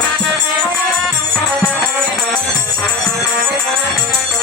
Thank you.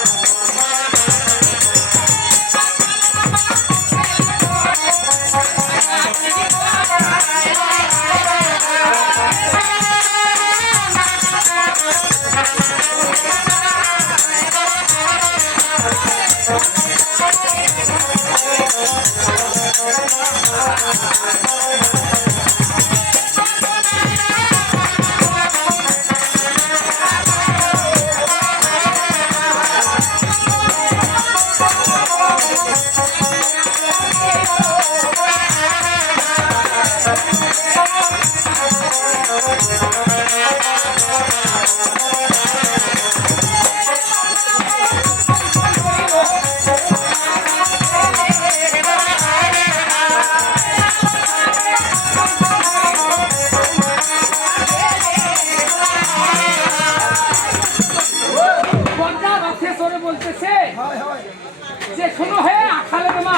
যে শোনো হে আখালে মা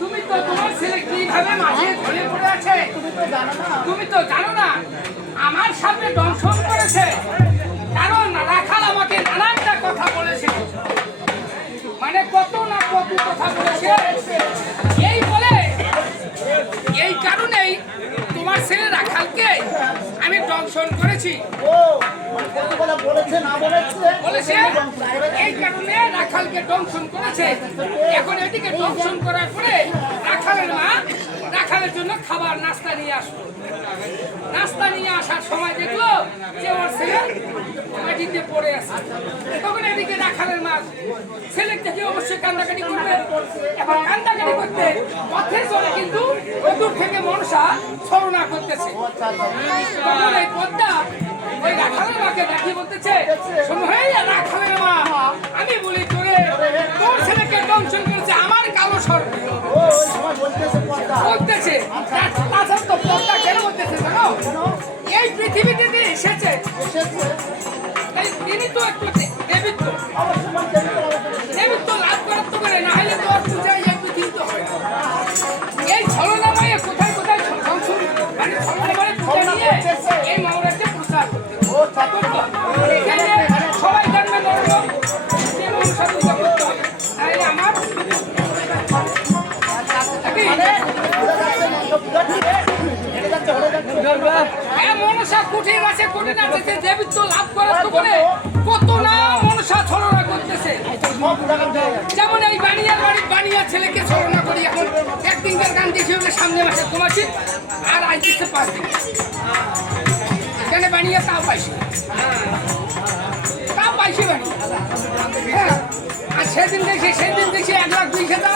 তুমি তো তোমার ছেলে কীভাবে মাঝে ঢলে পড়ে আছে? তুমি তো জানো না, আমার সামনে দংশন করেছে। কারণ রাখাল আমাকে নানানটা কথা বলেছে। মানে কত না কত কথা বলেছে। এই বলে, এই কারণেই তোমার ছেলে রাখালকে আমি দংশন করেছি। এই কারণে রাখালকে দংশন করেছে। এখন এদিকে দংশন করার পরে রাখালের মা রাখালের জন্য খাবার নাস্তা নিয়ে আসলো। নাস্তা নিয়ে আসার সময় দেখল যে ওর ছেলে পড়ে আছে। তখন এদিকে রাখালের মা ছেলে দেখে অবশ্যই কান্দাকাটি করবে। এখন কান্দাকাটি করতে পথে চলে কিন্তু দূর থেকে মনসা ছলনা করতেছে। তখন এই পদ্মা ওই রাখালের মাকে ডাকি বলতেছে, শোনো হে রাখালের মা, আমি বলি তোরে, তোর ছেলেকে দংশন করেছে আমার কালো ও বলতেছে তাছাড়া তো পদ্মা কেন বলতেছে জানো? এই পৃথিবীতে এসেছে এসেছে মনসা? মানে মনসা কুঠির আছে কুঠির আছে দেবিত্ব লাভ করার তো করে যেমন এই বানিয়ার বাড়ির বানিয়ার ছেলেকে স্মরণা করি এখন। একদিনকার গান দিয়েছি হলে সামনে মাসে তোমাকে আর আজ দিচ্ছে পাঁচ দিন। এখানে বানিয়ে তাও পাইছি। তাও পাইছি বানিয়ে। হ্যাঁ আর সেদিন দেখি সেদিন দেখি এক লাখ দুই হাজার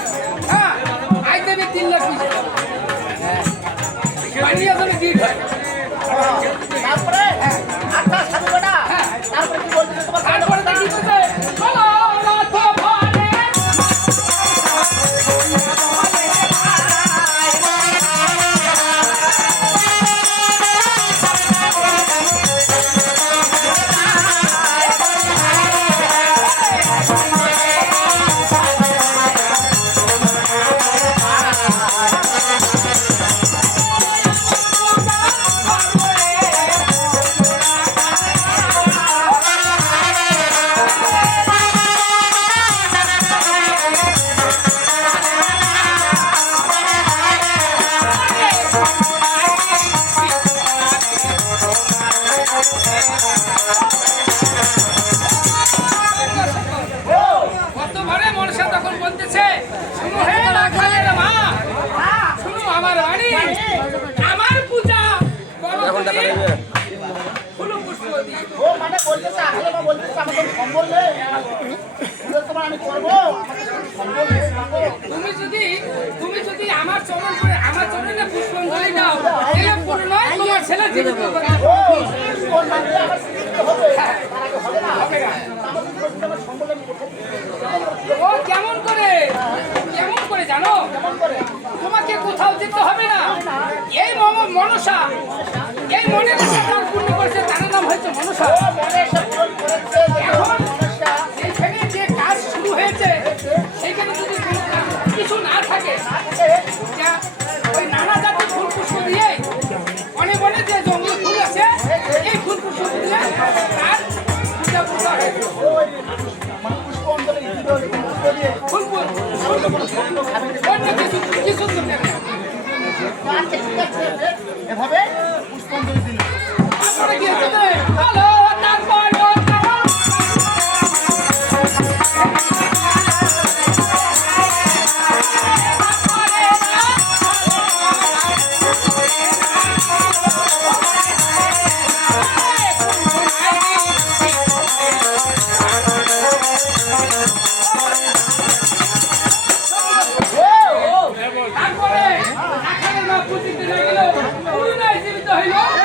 আছে। শুনো হে রাখালের মা। শুনো আমার বাণী আমার পূজা। আমার চরণ করে আমার চরণে পুষ্পাঞ্জলি দাও পুরো নয় তোমার ছেলে জীবিত দিতে হবে না। এই মনসা। এই মনের পূর্ণ করেছে তার নাম হয়েছে মনসা। এখন তারপরে না গেল। জীবিত হইল।